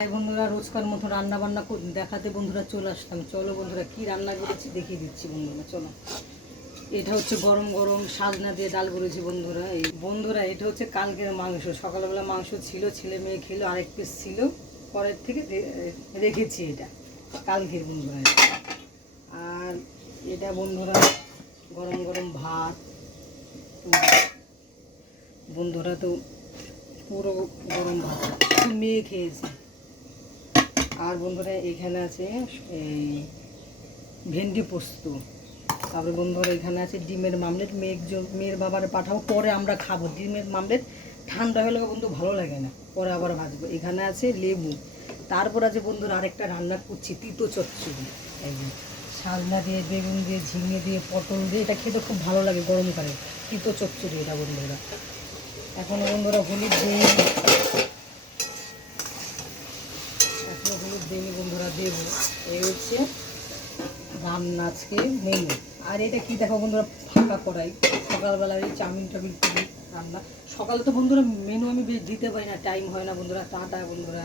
বন্ধুরা রোজকার মতো রান্না বান্না দেখাতে বন্ধুরা চলে আসলাম। চলো বন্ধুরা কি রান্না করেছি দেখিয়ে দিচ্ছি বন্ধুরা। চলো, এটা হচ্ছে গরম গরম সাজনা দিয়ে ডাল করেছি বন্ধুরা। এই বন্ধুরা এটা হচ্ছে কালকের মাংস, সকালবেলা মাংস ছিল, ছেলে মেয়ে খেলো, আরেক পিস ছিল, পরের থেকে রেখেছি এটা কালকের বন্ধুরা। আর এটা বন্ধুরা গরম গরম ভাত বন্ধুরা, তো পুরো গরম ভাত মেয়ে খেয়েছে। আর বন্ধুরা এখানে আছে এই ভেন্ডি পোস্ত। তারপরে বন্ধুরা এখানে আছে ডিমের মামলেট। মেয়ের বাবার পাঠাবো, পরে আমরা খাবো। ডিমের মামলেট ঠান্ডা হলে বন্ধু ভালো লাগে না, পরে আবার ভাজবো। এখানে আছে লেবু। তারপর আছে বন্ধুরা আরেকটা রান্না করছি, তিতো চচ্চড়ি। এই যে সাজনা দিয়ে, বেগুন দিয়ে, ঝিঙে দিয়ে, পটল দিয়ে, এটা খেতে খুব ভালো লাগে গরমকালে। তিতো চচ্চড়ি এটা বন্ধুরা। এখন বন্ধুরা হলুদ দিয়ে, হলুদ দিয়ে বন্ধুরা দেবো। এই হচ্ছে রান্না আজকে মেনু। আর এটা কি দেখো বন্ধুরা, ফাঁকা কড়াই। সকালবেলায় এই চাউমিন টাউমিন করি রান্না। সকালে তো বন্ধুরা মেনু আমি দিতে পারি না, টাইম হয় না বন্ধুরা। টাটা বন্ধুরা।